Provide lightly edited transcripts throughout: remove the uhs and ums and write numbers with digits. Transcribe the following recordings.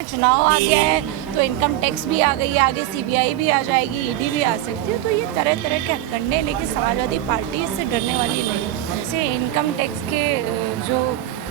चुनाव आ गया है तो इनकम टैक्स भी आ गई है, आगे सीबीआई भी आ जाएगी, ईडी भी आ सकती है। तो ये तरह तरह के हथकंडे, लेकिन समाजवादी पार्टी इससे डरने वाली नहीं है। जैसे इनकम टैक्स के जो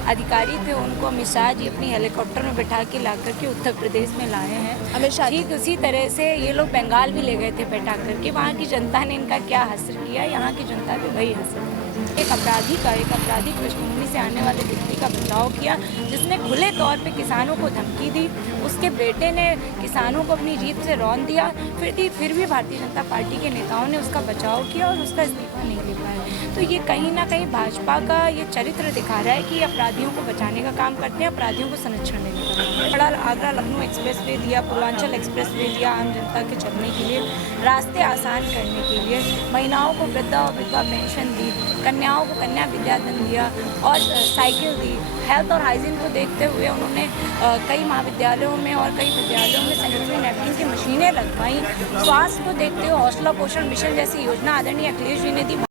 अधिकारी थे उनको अमित शाह जी अपनी हेलीकॉप्टर में बैठा के ला करके उत्तर प्रदेश में लाए हैं। अमित शाह ठीक उसी तरह से ये लोग बंगाल भी ले गए थे बैठा करके। वहाँ की जनता ने इनका क्या हश्र किया, यहाँ की जनता भी वही हश्र किया। एक आपराधिक पृष्ठभूमि से आने वाले व्यक्ति का बचाव किया, जिसने खुले तौर पे किसानों को धमकी दी। उसके बेटे ने किसानों को अपनी जीप से रौंद दिया, फिर भी भारतीय जनता पार्टी के नेताओं ने उसका बचाव किया और उसका इस्तीफा नहीं ले पाए। तो ये कहीं ना कहीं भाजपा का ये चरित्र दिखा रहा है कि अपराधियों को बचाने का काम करते हैं, अपराधियों को संरक्षण देने का काम। बड़ा आगरा लखनऊ एक्सप्रेस वे दिया, पूर्वांचल एक्सप्रेस वे दिया आम जनता के चलने के लिए, रास्ते आसान करने के लिए, महिलाओं को वृद्धा और विधवा पेंशन दी, कन्याओं को कन्या विद्याधन दिया और साइकिल दी। हेल्थ और हाइजीन को देखते हुए उन्होंने कई महाविद्यालयों में और कई विद्यालयों में सैनिटरी नैपकिन की मशीनें लगवाई। स्वास्थ्य को देखते हुए हौसला पोषण मिशन जैसी योजना आदरणीय अखिलेश जी ने दी।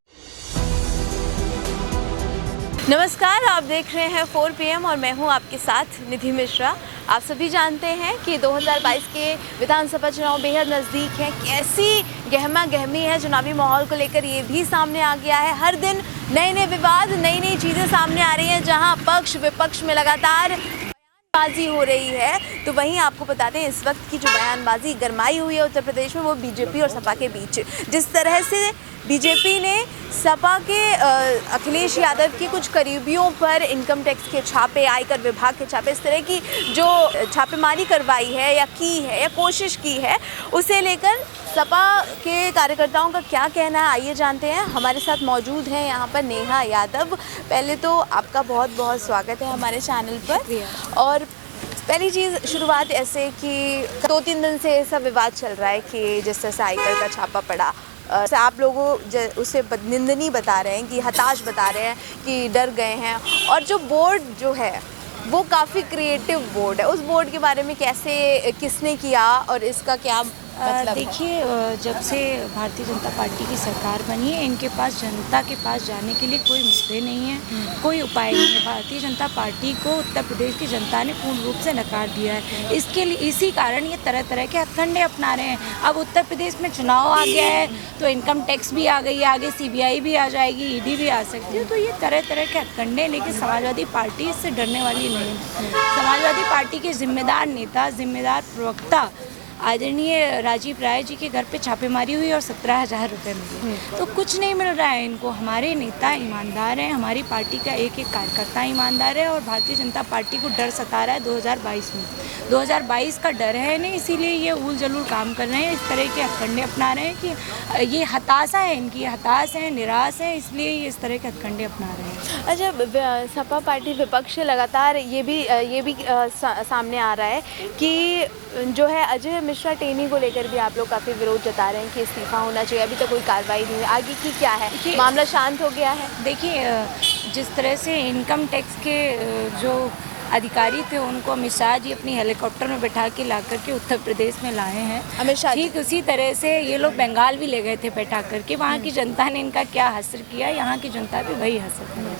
नमस्कार, आप देख रहे हैं 4 PM और मैं हूं आपके साथ निधि मिश्रा। आप सभी जानते हैं कि 2022 के विधानसभा चुनाव बेहद नज़दीक हैं। कैसी गहमा गहमी है चुनावी माहौल को लेकर, ये भी सामने आ गया है। हर दिन नए नए विवाद, नई नई चीज़ें सामने आ रही हैं, जहां पक्ष विपक्ष में लगातार बयानबाजी हो रही है। तो वहीं आपको बताते हैं, इस वक्त की जो बयानबाजी गरमाई हुई है उत्तर प्रदेश में, वो बीजेपी और सपा के बीच। जिस तरह से बीजेपी ने सपा के अखिलेश यादव के कुछ करीबियों पर इनकम टैक्स के छापे, आयकर विभाग के छापे, इस तरह की जो छापेमारी करवाई है या की है या कोशिश की है, उसे लेकर सपा के कार्यकर्ताओं का क्या कहना है, आइए जानते हैं। हमारे साथ मौजूद हैं यहाँ पर नेहा यादव। पहले तो आपका बहुत बहुत स्वागत है हमारे चैनल पर। और पहली चीज़, शुरुआत ऐसे कि 2-3 दिन से ऐसा विवाद चल रहा है कि जिस तरह से आयकर का छापा पड़ा, आप लोगों उसे निंदनीय बता रहे हैं, कि हताश बता रहे हैं, कि डर गए हैं। और जो बोर्ड जो है वो काफ़ी क्रिएटिव बोर्ड है, उस बोर्ड के बारे में कैसे, किसने किया और इसका क्या मतलब? देखिए, जब से भारतीय जनता पार्टी की सरकार बनी है, इनके पास जनता के पास जाने के लिए कोई मुद्दे नहीं है, कोई उपाय नहीं है। भारतीय जनता पार्टी को उत्तर प्रदेश की जनता ने पूर्ण रूप से नकार दिया है। इसके लिए इसी कारण ये तरह तरह के हथकंडे अपना रहे हैं। अब उत्तर प्रदेश में चुनाव आ गया है तो इनकम टैक्स भी आ गई है, आगे सीबीआई भी आ जाएगी, ईडी भी आ सकती है। तो ये तरह तरह के हथकंडे, लेकिन समाजवादी पार्टी इससे डरने वाली नहीं है। समाजवादी पार्टी के जिम्मेदार नेता, जिम्मेदार प्रवक्ता आदरणीय राजीव राय जी के घर पे छापेमारी हुई और 17,000 रुपये मिले। तो कुछ नहीं मिल रहा है इनको। हमारे नेता ईमानदार हैं, हमारी पार्टी का एक एक कार्यकर्ता ईमानदार है और भारतीय जनता पार्टी को डर सता रहा है 2022 में। 2022 का डर है इन्हें, इसीलिए ये उल जलूल काम कर रहे हैं, इस तरह के हथकंडे अपना रहे हैं कि ये हताशा है इनकी, हताश है, निराश है, इसलिए ये इस तरह के हथकंडे अपना रहे हैं। अच्छा, सपा पार्टी विपक्ष लगातार ये भी सामने आ रहा है कि जो है अजय मिश्रा टेनी को लेकर भी आप लोग काफ़ी विरोध जता रहे हैं कि इस्तीफा होना चाहिए। अभी तक कोई कार्रवाई नहीं हुई, आगे की क्या है, मामला शांत हो गया है? देखिए, जिस तरह से इनकम टैक्स के जो अधिकारी थे उनको अमित शाह जी अपनी हेलीकॉप्टर में बैठा के ला करके उत्तर प्रदेश में लाए हैं। अमित शाह ठीक उसी तरह से ये लोग बंगाल भी ले गए थे बैठा करके। वहाँ की जनता ने इनका क्या हश्र किया, यहाँ की जनता भी वही हश्र किया।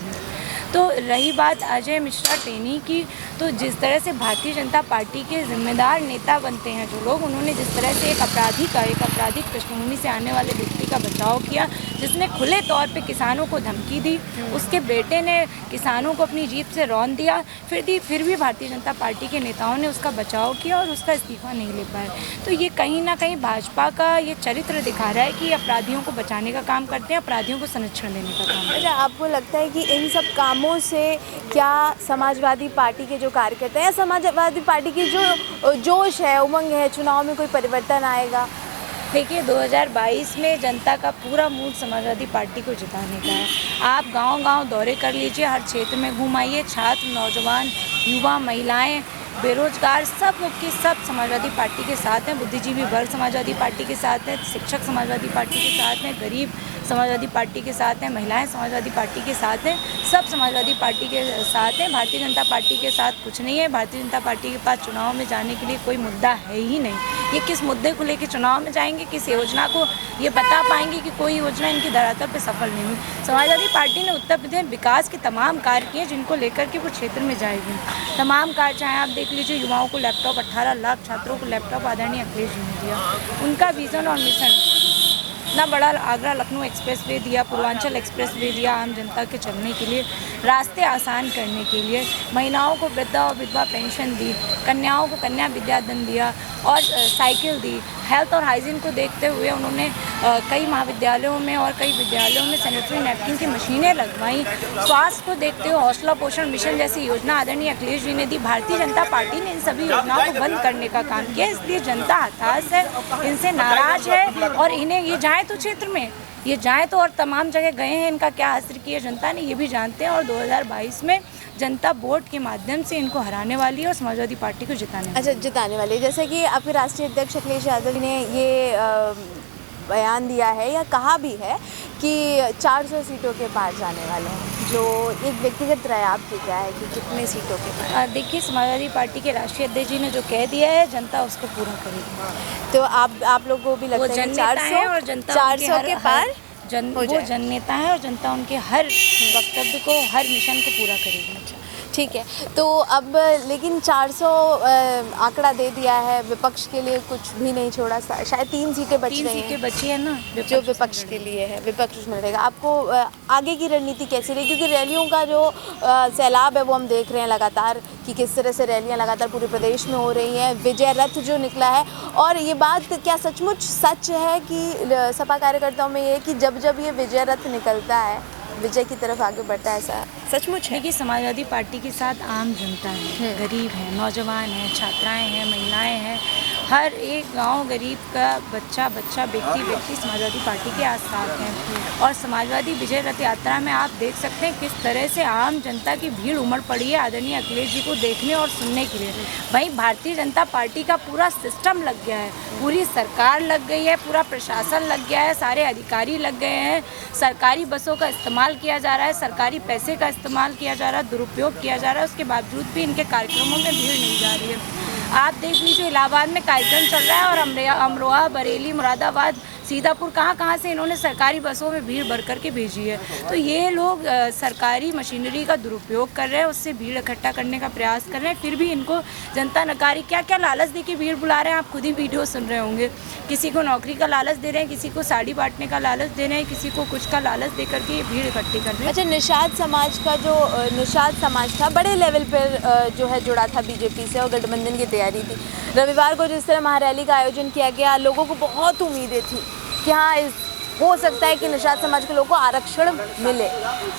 तो रही बात अजय मिश्रा टेनी की, तो जिस तरह से भारतीय जनता पार्टी के जिम्मेदार नेता बनते हैं जो लोग, उन्होंने जिस तरह से एक आपराधिक पृष्ठभूमि से आने वाले व्यक्ति का बचाव किया, जिसने खुले तौर पे किसानों को धमकी दी। उसके बेटे ने किसानों को अपनी जीप से रौंद दिया, फिर भी भारतीय जनता पार्टी के नेताओं ने उसका बचाव किया और उसका इस्तीफा नहीं ले पाए। तो ये कहीं ना कहीं भाजपा का ये चरित्र दिखा रहा है कि अपराधियों को बचाने का काम करते हैं, अपराधियों को संरक्षण देने का काम। अच्छा, आपको लगता है कि इन सब कामों से क्या समाजवादी पार्टी के जो कार्यकर्ता हैं, समाजवादी पार्टी की जो जोश है, उमंग है, चुनाव में कोई परिवर्तन आएगा? देखिए, 2022 में जनता का पूरा मूड समाजवादी पार्टी को जिताने का है। आप गांव-गांव दौरे कर लीजिए, हर क्षेत्र में घुमाइए, छात्र, नौजवान, युवा, महिलाएं, बेरोजगार, सब समाजवादी पार्टी के साथ हैं। बुद्धिजीवी वर्ग समाजवादी पार्टी के साथ है, शिक्षक समाजवादी पार्टी के साथ हैं, गरीब समाजवादी पार्टी के साथ हैं, महिलाएं समाजवादी पार्टी के साथ हैं, सब समाजवादी पार्टी के साथ हैं। भारतीय जनता पार्टी के साथ कुछ नहीं है। भारतीय जनता पार्टी के पास चुनाव में जाने के लिए कोई मुद्दा है ही नहीं। ये किस मुद्दे को लेकर चुनाव में जाएंगे, किस योजना को ये बता पाएंगे कि कोई योजना इनकी धरातल पर सफल नहीं हुई। समाजवादी पार्टी ने उत्तर प्रदेश में विकास के तमाम कार्य किए जिनको लेकर के वो क्षेत्र में जाएगी। तमाम कार्य, चाहे आप देख लीजिए, युवाओं को लैपटॉप, 18 लाख छात्रों को लैपटॉप आदरणीय अखिलेश जी ने दिया। उनका विज़न और मिशन, इतना बड़ा आगरा लखनऊ एक्सप्रेस वे दिया, पूर्वांचल एक्सप्रेस वे दिया आम जनता के चलने के लिए, रास्ते आसान करने के लिए, महिलाओं को वृद्धा और विधवा पेंशन दी, कन्याओं को कन्या विद्याधन दिया और साइकिल दी। हेल्थ और हाइजीन को देखते हुए उन्होंने कई महाविद्यालयों में और कई विद्यालयों में सैनिटरी नैपकिन की मशीनें लगवाई। स्वास्थ्य को देखते हुए हौसला पोषण मिशन जैसी योजना आदरणीय अखिलेश जी ने दी। भारतीय जनता पार्टी ने इन सभी योजनाओं को बंद करने का काम किया, इसलिए जनता हताश है, इनसे नाराज है और इन्हें ये जाए तो क्षेत्र में ये जाए तो और तमाम जगह गए हैं, इनका क्या हासिल किया जनता ने ये भी जानते हैं। और 2022 में जनता वोट के माध्यम से इनको हराने वाली है और समाजवादी पार्टी को जिताने वाली है। अच्छा, जिताने वाली, जैसे कि आपके राष्ट्रीय अध्यक्ष अखिलेश यादव ने ये बयान दिया है या कहा भी है कि 400 सीटों के पार जाने वाले हैं, जो एक व्यक्तिगत राय आपकी क्या है कि कितने सीटों के पार? देखिए, समाजवादी पार्टी के राष्ट्रीय अध्यक्ष जी ने जो कह दिया है, जनता उसको पूरा करेगी। तो आप लोगों को भी लगता है कि 400 और जनता 400 के पार वो जननेता है और जनता उनके हर वक्तव्य को, हर मिशन को पूरा करेगी। ठीक है, तो अब लेकिन 400 आंकड़ा दे दिया है, विपक्ष के लिए कुछ भी नहीं छोड़ा, शायद 3 सीटें बच रही हैं। 3 सीटें बची है ना जो विपक्ष के लिए है, विपक्ष में रहेगा। आपको आगे की रणनीति कैसी रही, क्योंकि रैलियों का जो सैलाब है वो हम देख रहे हैं लगातार कि किस तरह से रैलियां लगातार पूरे प्रदेश में हो रही हैं, विजय रथ जो निकला है, और ये बात क्या सचमुच सच है कि सपा कार्यकर्ताओं में ये कि जब जब ये विजय रथ निकलता है, विजय की तरफ आगे बढ़ता है, ऐसा सचमुच है? देखिए, समाजवादी पार्टी के साथ आम जनता है, गरीब है, नौजवान है, छात्राएं हैं, महिलाएं हैं, हर एक गांव गरीब का बच्चा व्यक्ति समाजवादी पार्टी के आस-पास हैं। और समाजवादी विजय रथ यात्रा में आप देख सकते हैं किस तरह से आम जनता की भीड़ उमड़ पड़ी है आदरणीय अखिलेश जी को देखने और सुनने के लिए। वहीं भारतीय जनता पार्टी का पूरा सिस्टम लग गया है, पूरी सरकार लग गई है, पूरा प्रशासन लग गया है, सारे अधिकारी लग गए हैं, सरकारी बसों का इस्तेमाल किया जा रहा है, सरकारी पैसे का इस्तेमाल किया जा रहा है, दुरुपयोग किया जा रहा है। उसके बावजूद भी इनके कार्यक्रमों में भीड़ नहीं जा रही है। आप देख लीजिए, इलाहाबाद में कार्यक्रम चल रहा है और अमरोहा, बरेली, मुरादाबाद, सीतापुर, कहाँ से इन्होंने सरकारी बसों में भीड़ भर करके भेजी है। तो ये लोग सरकारी मशीनरी का दुरुपयोग कर रहे हैं, उससे भीड़ इकट्ठा करने का प्रयास कर रहे हैं, फिर भी इनको जनता नकारी। क्या क्या लालच दे के भीड़ बुला रहे हैं, आप खुद ही वीडियो सुन रहे होंगे। किसी को नौकरी का लालच दे रहे हैं, किसी को साड़ी बांटने का लालच दे रहे हैं, किसी को कुछ का लालच दे करके ये भीड़ इकट्ठी कर रहे हैं। अच्छा, निषाद समाज का जो निषाद समाज था, बड़े लेवल पर जो है जुड़ा था बीजेपी से और गठबंधन की तैयारी थी। रविवार को जिस तरह महारैली का आयोजन किया गया, लोगों को बहुत उम्मीदें थी कि हाँ, हो सकता है कि निषाद समाज के लोगों को आरक्षण मिले।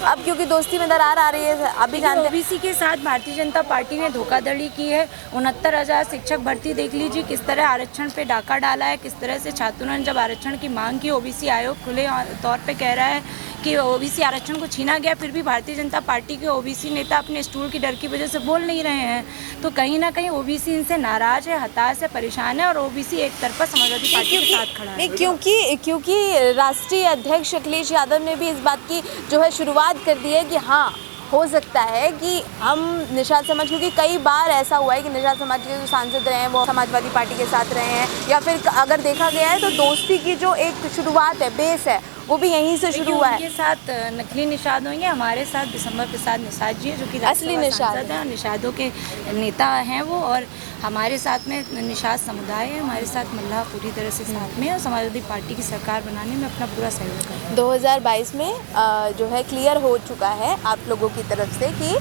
अब क्योंकि दोस्ती में दरार आ रही है, आप भी जानते हैं। ओबीसी के साथ भारतीय जनता पार्टी ने धोखाधड़ी की है। 69,000 शिक्षक भर्ती देख लीजिए, किस तरह आरक्षण पे डाका डाला है, किस तरह से छात्रों ने जब आरक्षण की मांग की, ओबीसी आयोग खुले तौर पे कह रहा है कि ओबीसी आरक्षण को छीना गया, फिर भी भारतीय जनता पार्टी के ओबीसी नेता अपने स्टूल की डर की वजह से बोल नहीं रहे हैं। तो कहीं ना कहीं ओबीसी इनसे नाराज है, हताश है, परेशान है और ओबीसी एक तरफा समाजवादी पार्टी के साथ खड़ा है। क्योंकि राष्ट्रीय अध्यक्ष अखिलेश यादव ने भी इस बात की जो है शुरुआत कर दी है कि हाँ, हो सकता है कि हम निषाद समाज, क्योंकि कई बार ऐसा हुआ है कि निषाद समाज के जो सांसद रहे हैं वो समाजवादी पार्टी के साथ रहे हैं, या फिर अगर देखा गया है तो दोस्ती की जो एक शुरुआत है, बेस है, वो भी यहीं से शुरू हुआ है। उनके साथ नकली निषाद होंगे, हमारे साथ दिसंबर प्रसाद निषाद जी है, जो कि असली निषाद हैं और निषादों के नेता हैं वो, और हमारे साथ में निषाद समुदाय है, हमारे साथ मल्लाह पूरी तरह से साथ में, और समाजवादी पार्टी की सरकार बनाने में अपना पूरा सहयोग है। 2022 में जो है क्लियर हो चुका है आप लोगों की तरफ से कि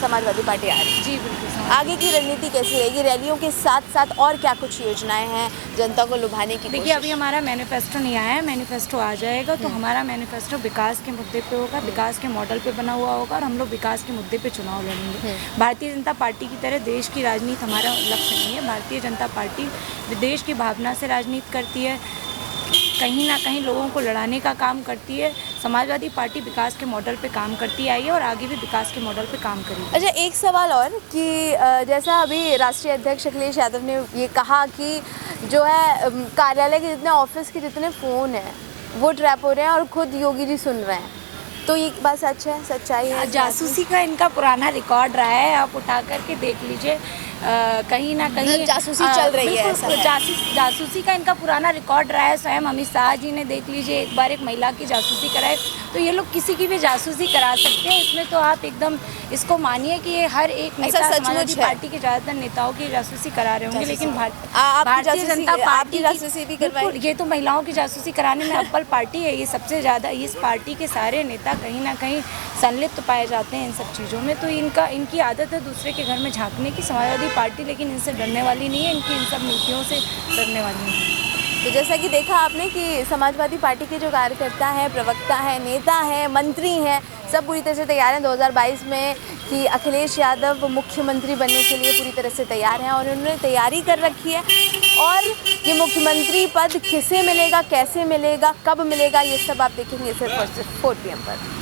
समाजवादी पार्टी आ रही है। जी बिल्कुल। आगे की रणनीति कैसी रहेगी? रैलियों के साथ साथ और क्या कुछ योजनाएं हैं जनता को लुभाने की? देखिए, अभी हमारा मैनिफेस्टो नहीं आया है, मैनिफेस्टो आ जाएगा तो हमारा मैनिफेस्टो विकास के मुद्दे पे होगा, विकास के मॉडल पे बना हुआ होगा और हम लोग विकास के मुद्दे पे चुनाव लड़ेंगे। भारतीय जनता पार्टी की तरह देश की राजनीति हमारा लक्ष्य नहीं है। भारतीय जनता पार्टी देश की भावना से राजनीति करती है, कहीं ना कहीं लोगों को लड़ाने का काम करती है। समाजवादी पार्टी विकास के मॉडल पे काम करती आई है और आगे भी विकास के मॉडल पे काम करेगी। अच्छा, एक सवाल और कि जैसा अभी राष्ट्रीय अध्यक्ष अखिलेश यादव ने ये कहा कि जो है कार्यालय के जितने, ऑफिस के जितने फ़ोन हैं वो ट्रैप हो रहे हैं और खुद योगी जी सुन रहे हैं, तो ये बात सच है, सच्चाई है? जासूसी का इनका पुराना रिकॉर्ड रहा है, आप उठा करके देख लीजिए। कहीं ना कहीं मतलब जासूसी चल रही है, ऐसा बिल्कुल जासूसी का इनका पुराना रिकॉर्ड रहा है। स्वयं अमित शाह जी ने देख लीजिए, एक बार एक महिला की जासूसी कराए, तो ये लोग किसी की भी जासूसी करा सकते हैं। इसमें तो आप एकदम इसको मानिए कि ये हर एक नेता समाजवादी पार्टी के ज़्यादातर नेताओं की जासूसी करा रहे होंगे, लेकिन भारतीय जनता पार्टी जासूसी भी करवाई। ये तो महिलाओं की जासूसी कराने में अव्वल पार्टी है। ये सबसे ज़्यादा, इस पार्टी के सारे नेता कहीं ना कहीं संलिप्त पाए जाते हैं इन सब चीज़ों में। तो इनकी आदत है दूसरे के घर में झांकने की, समाजवादी पार्टी लेकिन इनसे डरने वाली नहीं है, इनकी इन सब नीतियों से डरने वाली नहीं है। तो जैसा कि देखा आपने कि समाजवादी पार्टी के जो कार्यकर्ता हैं, प्रवक्ता हैं, नेता हैं, मंत्री हैं, सब पूरी तरह से तैयार हैं 2022 में कि अखिलेश यादव मुख्यमंत्री बनने के लिए पूरी तरह से तैयार हैं और उन्होंने तैयारी कर रखी है। और ये मुख्यमंत्री पद किसे मिलेगा, कैसे मिलेगा, कब मिलेगा, ये सब आप देखेंगे सिर्फ और सिर्फ 4 PM पर।